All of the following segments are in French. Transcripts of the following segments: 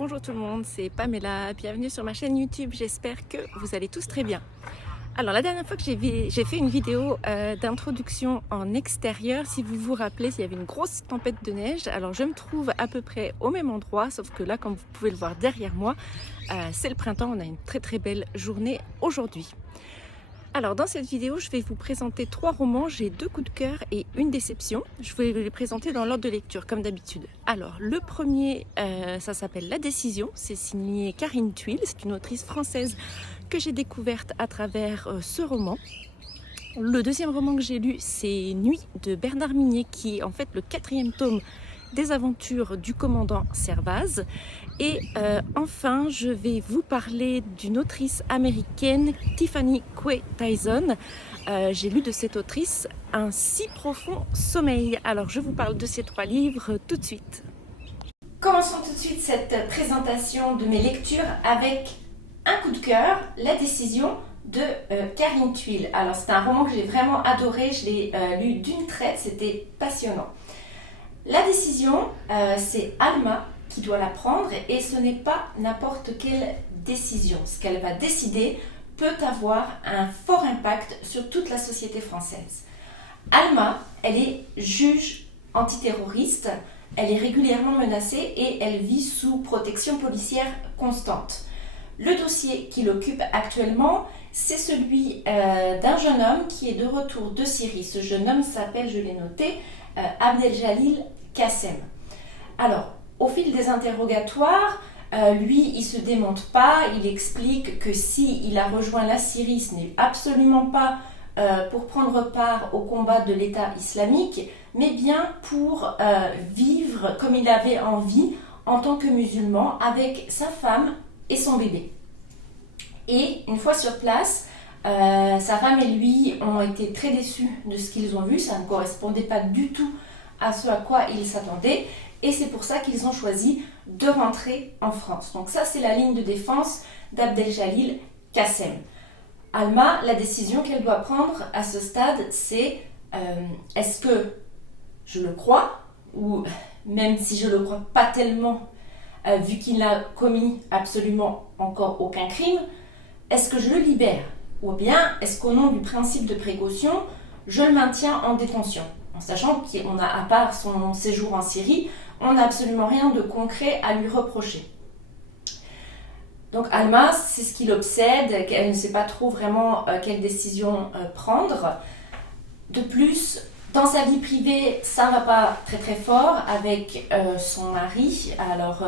Bonjour tout le monde, c'est Pamela, bienvenue sur ma chaîne YouTube, j'espère que vous allez tous très bien. Alors la dernière fois que j'ai fait une vidéo d'introduction en extérieur, si vous vous rappelez, il y avait une grosse tempête de neige, alors je me trouve à peu près au même endroit, sauf que là, comme vous pouvez le voir derrière moi, c'est le printemps, on a une très belle journée aujourd'hui. Alors dans cette vidéo, je vais vous présenter 3 romans, j'ai 2 coups de cœur et une déception. Je vais les présenter dans l'ordre de lecture, comme d'habitude. Alors le premier, ça s'appelle La Décision, c'est signé Karine Thuil, c'est une autrice française que j'ai découverte à travers ce roman. Le deuxième roman que j'ai lu, c'est Nuit de Bernard Minier, qui est en fait le 4e tome des aventures du commandant Servaz. Et enfin, je vais vous parler d'une autrice américaine, Tiffany Quay Tyson. J'ai lu de cette autrice Un si profond sommeil. Alors, je vous parle de ces 3 livres tout de suite. Commençons tout de suite cette présentation de mes lectures avec un coup de cœur, La Décision de Karine Thuil. Alors, c'est un roman que j'ai vraiment adoré, je l'ai lu d'une traite, c'était passionnant. La décision, c'est Alma qui doit la prendre et ce n'est pas n'importe quelle décision. Ce qu'elle va décider peut avoir un fort impact sur toute la société française. Alma, elle est juge antiterroriste, elle est régulièrement menacée et elle vit sous protection policière constante. Le dossier qui l'occupe actuellement, c'est celui d'un jeune homme qui est de retour de Syrie. Ce jeune homme s'appelle, je l'ai noté, Abdeljalil Kassem. Alors, au fil des interrogatoires, lui, il ne se démonte pas, il explique que s'il a rejoint la Syrie, ce n'est absolument pas pour prendre part au combat de l'État islamique, mais bien pour vivre comme il avait envie en tant que musulman avec sa femme et son bébé. Et une fois sur place, sa femme et lui ont été très déçus de ce qu'ils ont vu, ça ne correspondait pas du tout à ce à quoi ils s'attendaient et c'est pour ça qu'ils ont choisi de rentrer en France. Donc ça, c'est la ligne de défense d'Abdeljalil Kassem. Alma, la décision qu'elle doit prendre à ce stade, c'est est-ce que je le crois ou même si je ne le crois pas tellement, vu qu'il n'a commis absolument encore aucun crime, est-ce que je le libère? Ou bien est-ce qu'au nom du principe de précaution, je le maintiens en détention? En sachant qu'on a, à part son séjour en Syrie, on n'a absolument rien de concret à lui reprocher. Donc Alma, c'est ce qui l'obsède, qu'elle ne sait pas trop vraiment quelle décision prendre. De plus, dans sa vie privée, ça ne va pas très fort avec son mari. Alors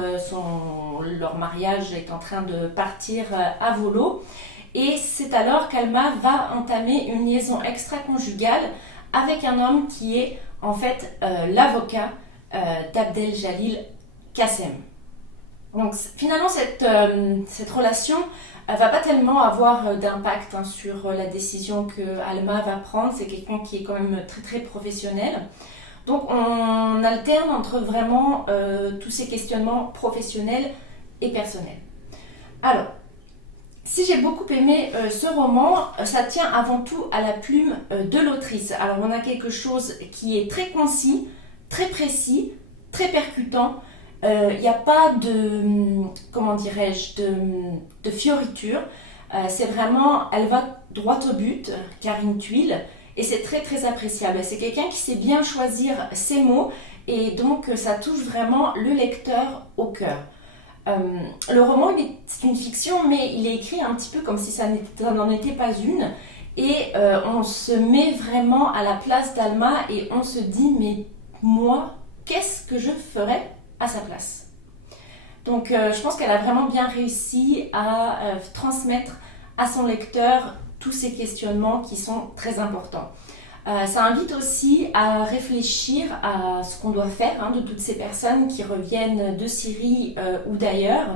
leur mariage est en train de partir à volo. Et c'est alors qu'Alma va entamer une liaison extra-conjugale avec un homme qui est en fait l'avocat d'Abdeljalil Kassem. Donc finalement cette relation ne va pas tellement avoir d'impact sur la décision que Alma va prendre. C'est quelqu'un qui est quand même très professionnel. Donc on alterne entre vraiment tous ces questionnements professionnels et personnels. Alors, si j'ai beaucoup aimé ce roman, ça tient avant tout à la plume de l'autrice. Alors on a quelque chose qui est très concis, très précis, très percutant. Il n'y a pas de, comment dirais-je, de fioriture. C'est vraiment, elle va droit au but, Karine Thuil, et c'est très appréciable. C'est quelqu'un qui sait bien choisir ses mots et donc ça touche vraiment le lecteur au cœur. Le roman, c'est une fiction, mais il est écrit un petit peu comme si ça n'en était pas une. Et on se met vraiment à la place d'Alma et on se dit, mais moi, qu'est-ce que je ferais à sa place? Donc je pense qu'elle a vraiment bien réussi à transmettre à son lecteur tous ces questionnements qui sont très importants. Ça invite aussi à réfléchir à ce qu'on doit faire de toutes ces personnes qui reviennent de Syrie ou d'ailleurs.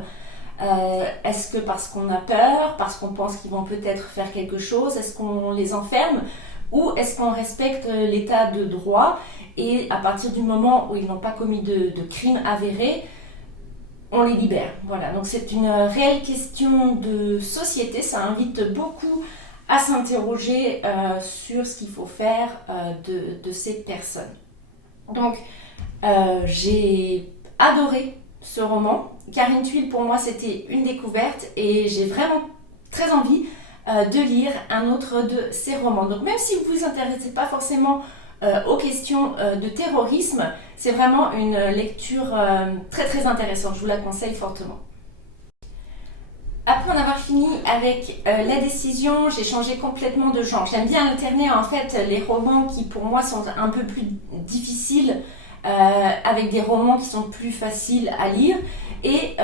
Est-ce que parce qu'on a peur, parce qu'on pense qu'ils vont peut-être faire quelque chose, est-ce qu'on les enferme ou est-ce qu'on respecte l'état de droit et à partir du moment où ils n'ont pas commis de crime avéré, on les libère. Voilà, donc c'est une réelle question de société, ça invite beaucoup à s'interroger sur ce qu'il faut faire de ces personnes. Donc, j'ai adoré ce roman. Karine Thuil, pour moi, c'était une découverte et j'ai vraiment très envie de lire un autre de ses romans. Donc même si vous ne vous intéressez pas forcément aux questions de terrorisme, c'est vraiment une lecture très très intéressante. Je vous la conseille fortement. Après en avoir fini avec La Décision, j'ai changé complètement de genre. J'aime bien alterner en fait les romans qui pour moi sont un peu plus difficiles avec des romans qui sont plus faciles à lire. Et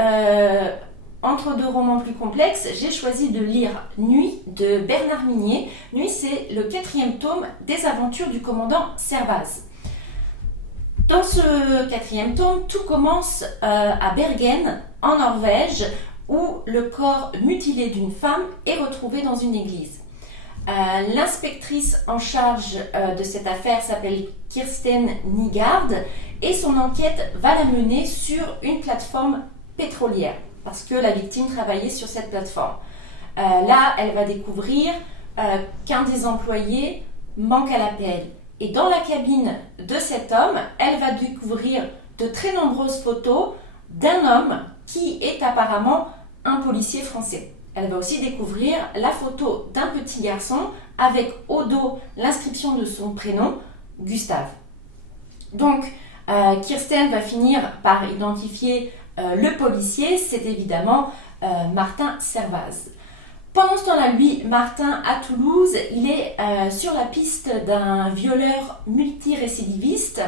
entre deux romans plus complexes, j'ai choisi de lire Nuit de Bernard Minier. Nuit, c'est le 4e tome des aventures du commandant Servaz. Dans ce 4e tome, tout commence à Bergen, en Norvège, où le corps mutilé d'une femme est retrouvé dans une église. L'inspectrice en charge de cette affaire s'appelle Kirsten Nygaard et son enquête va la mener sur une plateforme pétrolière parce que la victime travaillait sur cette plateforme. Là, elle va découvrir qu'un des employés manque à l'appel. Et dans la cabine de cet homme, elle va découvrir de très nombreuses photos d'un homme qui est apparemment un policier français. Elle va aussi découvrir la photo d'un petit garçon avec au dos l'inscription de son prénom, Gustave. Donc, Kirsten va finir par identifier le policier, c'est évidemment Martin Servaz. Pendant ce temps-là, lui, Martin, à Toulouse, il est sur la piste d'un violeur multirécidiviste.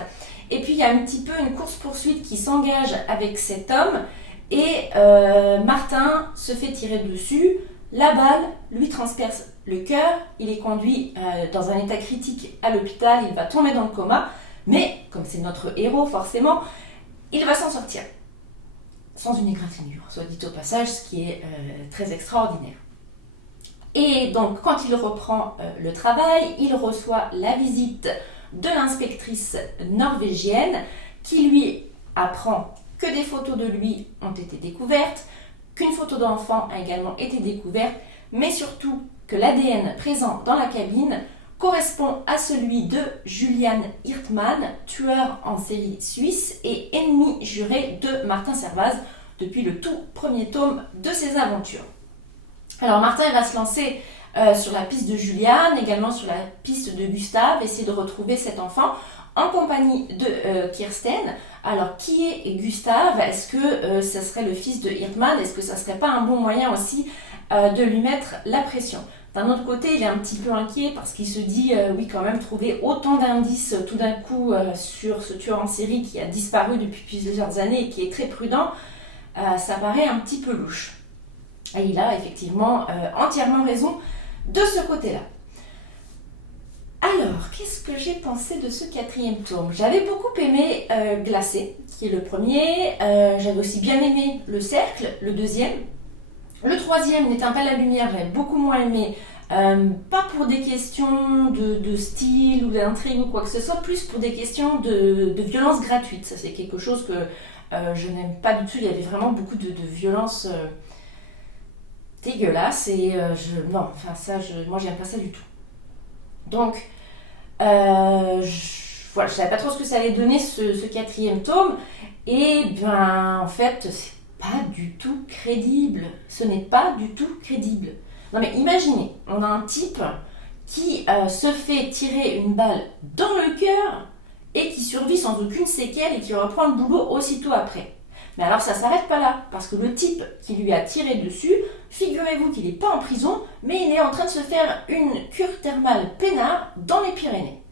Et puis, il y a un petit peu une course-poursuite qui s'engage avec cet homme. Et Martin se fait tirer dessus. La balle lui transperce le cœur. Il est conduit dans un état critique à l'hôpital. Il va tomber dans le coma. Mais, comme c'est notre héros, forcément, il va s'en sortir. Sans une égratignure, soit dit au passage, ce qui est très extraordinaire. Et donc, quand il reprend le travail, il reçoit la visite de l'inspectrice norvégienne qui lui apprend que des photos de lui ont été découvertes, qu'une photo d'enfant a également été découverte, mais surtout que l'ADN présent dans la cabine correspond à celui de Julian Hirtmann, tueur en série suisse et ennemi juré de Martin Servaz depuis le tout premier tome de ses aventures. Alors Martin va se lancer sur la piste de Julian, également sur la piste de Gustave, essayer de retrouver cet enfant en compagnie de Kirsten. Alors qui est Gustave? Est-ce que ce serait le fils de Hirtmann? Est-ce que ça serait pas un bon moyen aussi de lui mettre la pression? D'un autre côté, il est un petit peu inquiet parce qu'il se dit oui, quand même, trouver autant d'indices tout d'un coup sur ce tueur en série qui a disparu depuis plusieurs années et qui est très prudent, ça paraît un petit peu louche. Et il a effectivement entièrement raison de ce côté-là. Alors, qu'est-ce que j'ai pensé de ce 4e tome? J'avais beaucoup aimé Glacé, qui est le premier. J'avais aussi bien aimé Le Cercle, le 2e. Le 3e, N'éteins pas la lumière, j'avais beaucoup moins aimé. Pas pour des questions de style ou d'intrigue ou quoi que ce soit, plus pour des questions de violence gratuite. Ça, c'est quelque chose que je n'aime pas du tout. Il y avait vraiment beaucoup de violence dégueulasse et moi, j'aime pas ça du tout. Donc, voilà, je savais pas trop ce que ça allait donner ce 4e tome. Et bien, en fait, c'est pas du tout crédible. Ce n'est pas du tout crédible. Non mais imaginez, on a un type qui se fait tirer une balle dans le cœur et qui survit sans aucune séquelle et qui reprend le boulot aussitôt après. Mais alors ça s'arrête pas là, parce que le type qui lui a tiré dessus, figurez-vous qu'il n'est pas en prison, mais il est en train de se faire une cure thermale peinard dans les Pyrénées.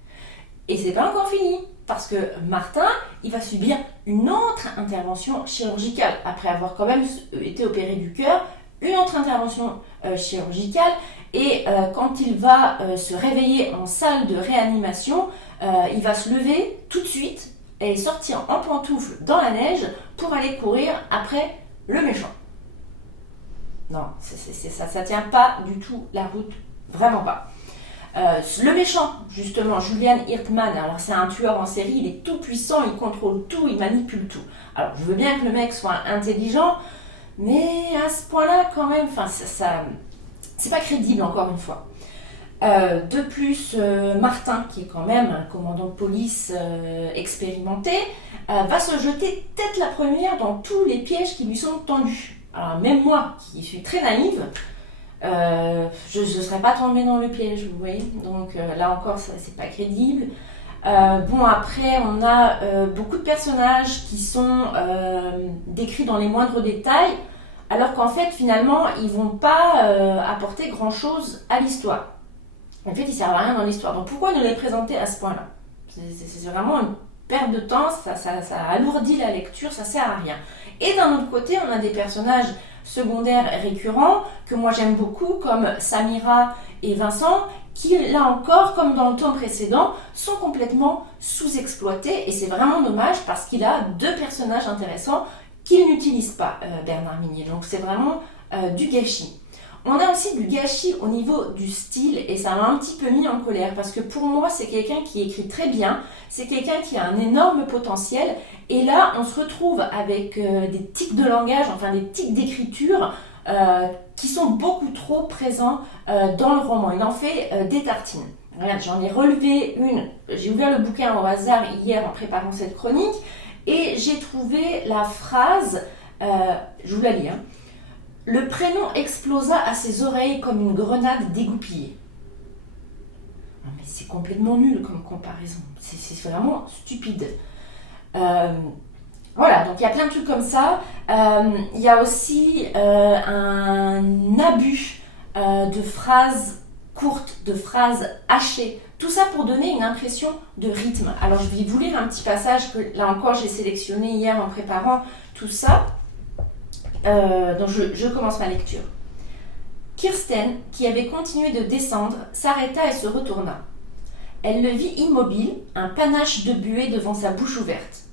Et c'est pas encore fini, parce que Martin, il va subir une autre intervention chirurgicale, après avoir quand même été opéré du cœur, une autre intervention chirurgicale, et quand il va se réveiller en salle de réanimation, il va se lever tout de suite et sortir en pantoufles dans la neige pour aller courir après le méchant. Non, ça tient pas du tout la route, vraiment pas. Le méchant, justement, Julian Hirtmann, alors c'est un tueur en série, il est tout puissant, il contrôle tout, il manipule tout. Alors je veux bien que le mec soit intelligent, mais à ce point-là quand même, c'est pas crédible encore une fois. De plus, Martin, qui est quand même un commandant de police expérimenté, va se jeter tête la première dans tous les pièges qui lui sont tendus. Alors même moi, qui suis très naïve, je ne serais pas tombée dans le piège, vous voyez. Donc là encore, ça c'est pas crédible. Bon, après, on a beaucoup de personnages qui sont décrits dans les moindres détails, alors qu'en fait, finalement, ils vont pas apporter grand-chose à l'histoire. En fait, ils servent à rien dans l'histoire. Donc pourquoi ne les présenter à ce point-là? C'est vraiment une perte de temps, ça alourdit la lecture, ça sert à rien. Et d'un autre côté, on a des personnages secondaires récurrents que moi j'aime beaucoup, comme Samira et Vincent, qui là encore, comme dans le tome précédent, sont complètement sous-exploités. Et c'est vraiment dommage parce qu'il a deux personnages intéressants qu'il n'utilise pas, Bernard Minier. Donc c'est vraiment du gâchis. On a aussi du gâchis au niveau du style et ça m'a un petit peu mis en colère parce que pour moi c'est quelqu'un qui écrit très bien, c'est quelqu'un qui a un énorme potentiel et là on se retrouve avec des tics de langage, enfin des tics d'écriture qui sont beaucoup trop présents dans le roman. Il en fait des tartines. Regarde, j'en ai relevé une, j'ai ouvert le bouquin au hasard hier en préparant cette chronique et j'ai trouvé la phrase, je vous la lis, hein. Le prénom explosa à ses oreilles comme une grenade dégoupillée. Non mais c'est complètement nul comme comparaison. C'est vraiment stupide. Voilà, donc il y a plein de trucs comme ça. Il y a aussi un abus de phrases courtes, de phrases hachées. Tout ça pour donner une impression de rythme. Alors je vais vous lire un petit passage que là encore j'ai sélectionné hier en préparant tout ça. Donc je commence ma lecture. Kirsten, qui avait continué de descendre, s'arrêta et se retourna. Elle le vit immobile, un panache de buée devant sa bouche ouverte.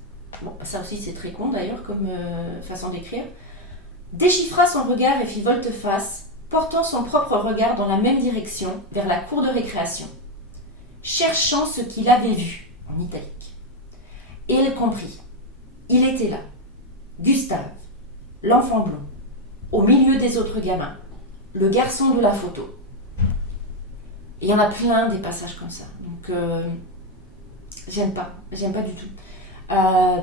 Bon, ça aussi c'est très con d'ailleurs comme façon d'écrire. Déchiffra son regard et fit volte-face, portant son propre regard dans la même direction, vers la cour de récréation, cherchant ce qu'il avait vu, en italique. Et elle comprit. Il était là, Gustave, l'enfant blond, au milieu des autres gamins, le garçon de la photo. Et il y en a plein des passages comme ça. Donc, j'aime pas du tout.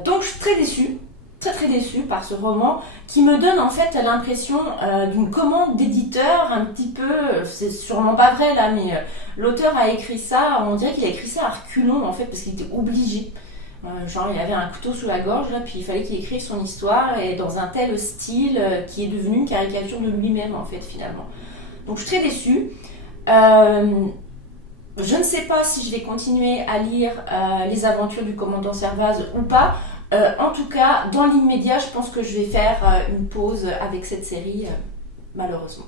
Donc, je suis très déçue, très déçue par ce roman qui me donne en fait l'impression d'une commande d'éditeur un petit peu, c'est sûrement pas vrai là, mais l'auteur a écrit ça, on dirait qu'il a écrit ça à reculons en fait parce qu'il était obligé. Genre il avait un couteau sous la gorge là, puis il fallait qu'il écrive son histoire et dans un tel style qui est devenu une caricature de lui-même en fait finalement. Donc je suis très déçue. Je ne sais pas si je vais continuer à lire les aventures du commandant Servaz ou pas. En tout cas, dans l'immédiat, je pense que je vais faire une pause avec cette série, malheureusement.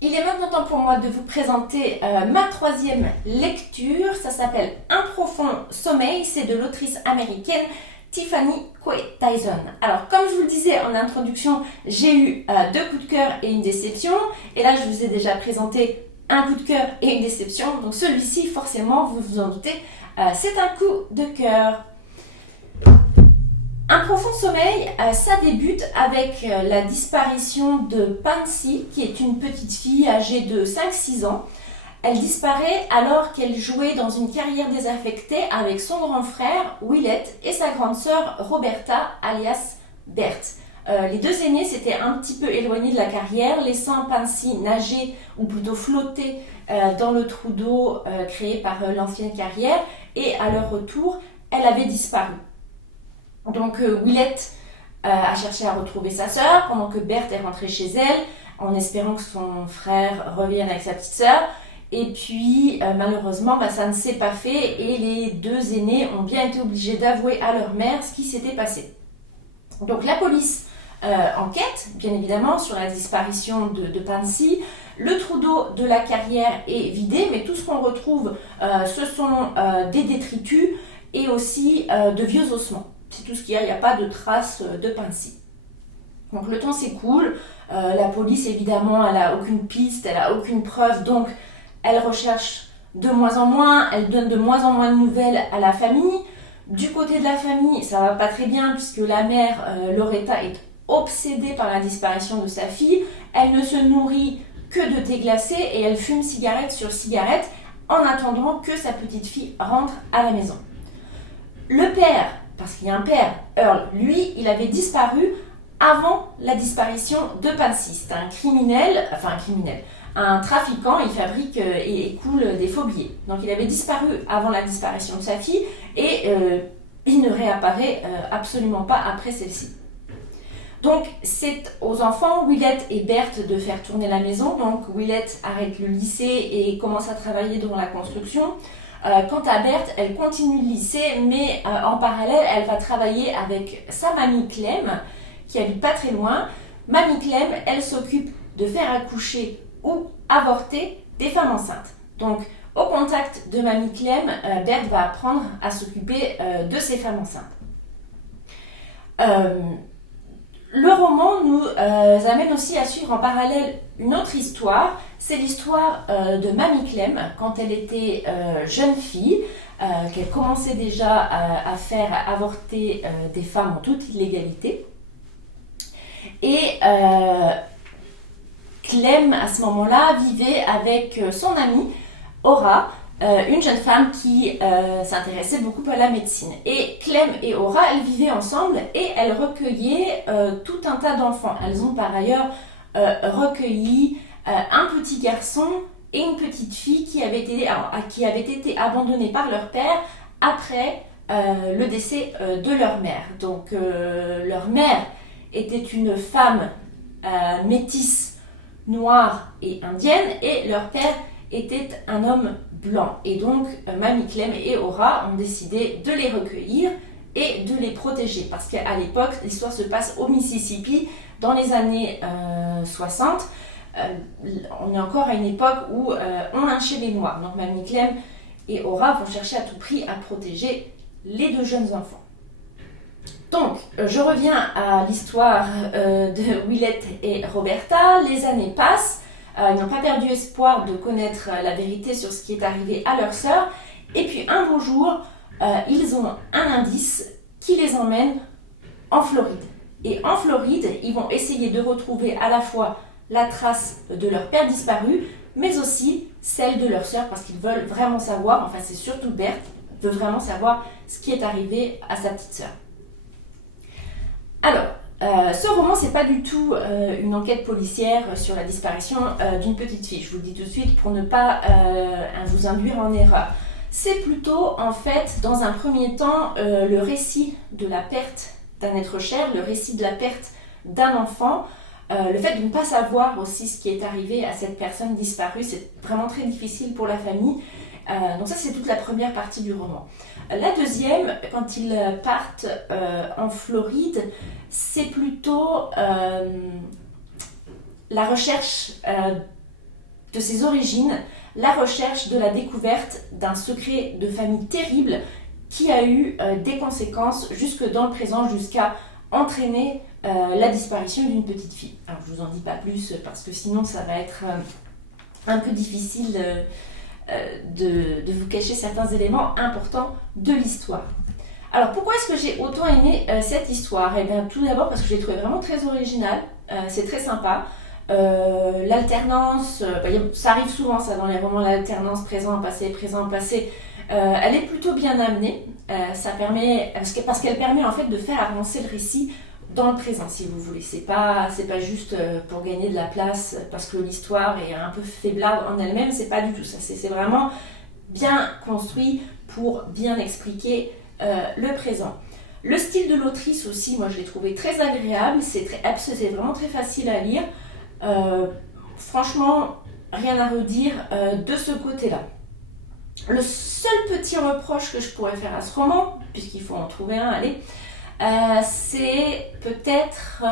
Il est maintenant temps pour moi de vous présenter ma troisième lecture. Ça s'appelle Un profond sommeil. C'est de l'autrice américaine Tiffany Quay Tyson. Alors, comme je vous le disais en introduction, j'ai eu deux coups de cœur et une déception. Et là, je vous ai déjà présenté un coup de cœur et une déception. Donc celui-ci, forcément, vous vous en doutez, c'est un coup de cœur. Un profond sommeil, ça débute avec la disparition de Pansy, qui est une petite fille âgée de 5-6 ans. Elle disparaît alors qu'elle jouait dans une carrière désaffectée avec son grand frère Willett et sa grande sœur Roberta, alias Berthe. Les deux aînés s'étaient un petit peu éloignés de la carrière, laissant Pansy nager, ou plutôt flotter, dans le trou d'eau créé par l'ancienne carrière, et à leur retour, elle avait disparu. Donc Willett a cherché à retrouver sa sœur, pendant que Berthe est rentrée chez elle, en espérant que son frère revienne avec sa petite sœur. Et puis, malheureusement, ça ne s'est pas fait, et les deux aînés ont bien été obligés d'avouer à leur mère ce qui s'était passé. Donc la police enquête, bien évidemment, sur la disparition de Pansy. Le trou d'eau de la carrière est vidé, mais tout ce qu'on retrouve, ce sont des détritus et aussi de vieux ossements. C'est tout ce qu'il y a, il n'y a pas de traces de Pansy. Donc le temps s'écoule, la police évidemment, elle n'a aucune piste, elle n'a aucune preuve, donc elle recherche de moins en moins, elle donne de moins en moins de nouvelles à la famille. Du côté de la famille, ça va pas très bien puisque la mère, Loretta, est obsédée par la disparition de sa fille. Elle ne se nourrit que de thé glacé et elle fume cigarette sur cigarette en attendant que sa petite fille rentre à la maison. Le père, parce qu'il y a un père, Earl, lui, il avait disparu avant la disparition de Patsy. C'est un trafiquant, il fabrique et écoule des faux billets. Donc il avait disparu avant la disparition de sa fille et il ne réapparaît absolument pas après celle-ci. Donc c'est aux enfants, Willett et Berthe, de faire tourner la maison. Donc Willett arrête le lycée et commence à travailler dans la construction. Quant à Berthe, elle continue le lycée, mais en parallèle, elle va travailler avec sa mamie Clem, qui habite pas très loin. Mamie Clem, elle s'occupe de faire accoucher ou avorter des femmes enceintes. Donc, au contact de mamie Clem, Berthe va apprendre à s'occuper de ces femmes enceintes. Le roman nous amène aussi à suivre en parallèle une autre histoire. C'est l'histoire de mamie Clem quand elle était jeune fille, qu'elle commençait déjà à faire avorter des femmes en toute illégalité. Et Clem, à ce moment-là, vivait avec son amie Aura, une jeune femme qui s'intéressait beaucoup à la médecine. Et Clem et Aura, elles vivaient ensemble et elles recueillaient tout un tas d'enfants. Elles ont par ailleurs recueilli un petit garçon et une petite fille qui avaient été abandonnés par leur père après le décès de leur mère. Donc leur mère était une femme métisse, noire et indienne, et leur père était un homme blanc. Et donc mamie Clem et Aura ont décidé de les recueillir et de les protéger, parce qu'à l'époque, l'histoire se passe au Mississippi dans les années 60. On est encore à une époque où on lynchait les Noirs. Donc mamie Clem et Aura vont chercher à tout prix à protéger les deux jeunes enfants. Donc, je reviens à l'histoire de Willett et Roberta. Les années passent, ils n'ont pas perdu espoir de connaître la vérité sur ce qui est arrivé à leur sœur. Et puis un beau jour, ils ont un indice qui les emmène en Floride. Et en Floride, ils vont essayer de retrouver à la fois la trace de leur père disparu, mais aussi celle de leur sœur, parce qu'ils veulent vraiment savoir, enfin c'est surtout Berthe, veut vraiment savoir ce qui est arrivé à sa petite sœur. Alors, ce roman, c'est pas du tout une enquête policière sur la disparition d'une petite fille. Je vous le dis tout de suite pour ne pas vous induire en erreur. C'est plutôt, en fait, dans un premier temps, le récit de la perte d'un être cher, le récit de la perte d'un enfant, le fait de ne pas savoir aussi ce qui est arrivé à cette personne disparue, c'est vraiment très difficile pour la famille. Donc ça, c'est toute la première partie du roman. La deuxième, quand ils partent en Floride, c'est plutôt la recherche de ses origines, la recherche de la découverte d'un secret de famille terrible qui a eu des conséquences jusque dans le présent, jusqu'à entraîner la disparition d'une petite fille. Alors je vous en dis pas plus parce que sinon ça va être un peu difficile de vous cacher certains éléments importants de l'histoire. Alors pourquoi est-ce que j'ai autant aimé cette histoire ? Eh bien tout d'abord parce que je l'ai trouvée vraiment très originale, c'est très sympa. L'alternance, ça arrive souvent ça dans les romans, l'alternance présent, passé, elle est plutôt bien amenée. Ça permet, parce qu'elle permet en fait de faire avancer le récit dans le présent, si vous voulez. C'est pas juste pour gagner de la place parce que l'histoire est un peu faiblarde en elle-même, c'est pas du tout ça. C'est vraiment bien construit pour bien expliquer le présent. Le style de l'autrice aussi, moi je l'ai trouvé très agréable, c'est vraiment très facile à lire. Franchement, rien à redire de ce côté-là. Le seul petit reproche que je pourrais faire à ce roman, puisqu'il faut en trouver un, allez, c'est peut-être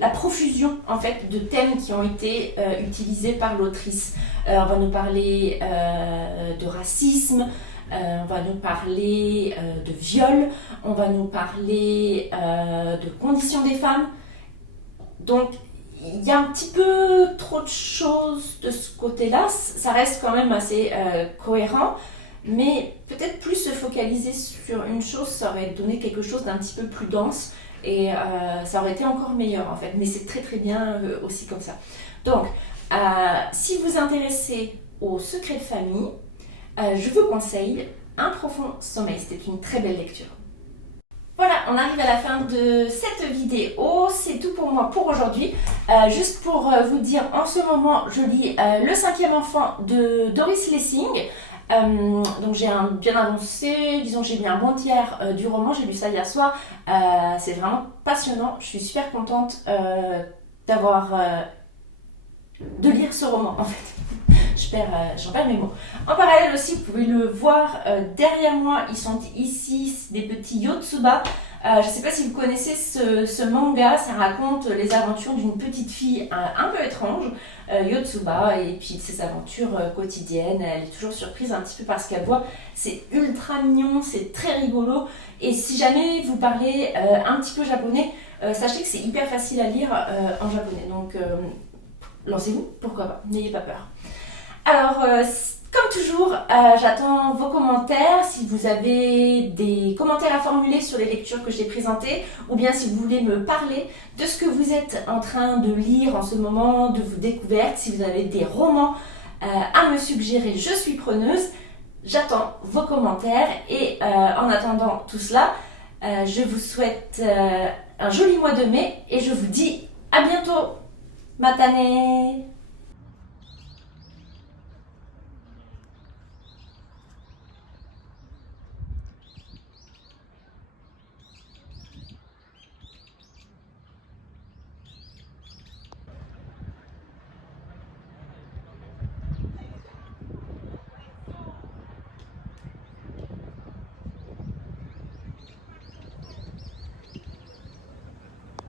la profusion en fait de thèmes qui ont été utilisés par l'autrice. On va nous parler de racisme, on va nous parler de viol, on va nous parler de conditions des femmes. Donc il y a un petit peu trop de choses de ce côté-là, ça reste quand même assez cohérent. Mais peut-être plus se focaliser sur une chose, ça aurait donné quelque chose d'un petit peu plus dense et ça aurait été encore meilleur en fait, mais c'est très très bien aussi comme ça. Donc, si vous vous intéressez aux secrets de famille, je vous conseille Un profond sommeil, c'était une très belle lecture. Voilà, on arrive à la fin de cette vidéo, c'est tout pour moi pour aujourd'hui. Juste pour vous dire, en ce moment, je lis Le 5e enfant de Doris Lessing. Donc j'ai bien avancé, disons que j'ai mis un bon tiers du roman, j'ai lu ça hier soir. C'est vraiment passionnant, je suis super contente de lire ce roman en fait. J'en perds mes mots. En parallèle aussi, vous pouvez le voir derrière moi, ils sont ici, des petits Yotsuba. Je ne sais pas si vous connaissez ce manga, ça raconte les aventures d'une petite fille un peu étrange, Yotsuba, et puis ses aventures quotidiennes. Elle est toujours surprise un petit peu par ce qu'elle voit. C'est ultra mignon, c'est très rigolo. Et si jamais vous parlez un petit peu japonais, sachez que c'est hyper facile à lire en japonais. Donc lancez-vous, pourquoi pas, n'ayez pas peur. Alors, comme toujours, j'attends vos commentaires. Si vous avez des commentaires à formuler sur les lectures que j'ai présentées, ou bien si vous voulez me parler de ce que vous êtes en train de lire en ce moment, de vos découvertes, si vous avez des romans à me suggérer, je suis preneuse. J'attends vos commentaires et en attendant tout cela, je vous souhaite un joli mois de mai et je vous dis à bientôt. Matane!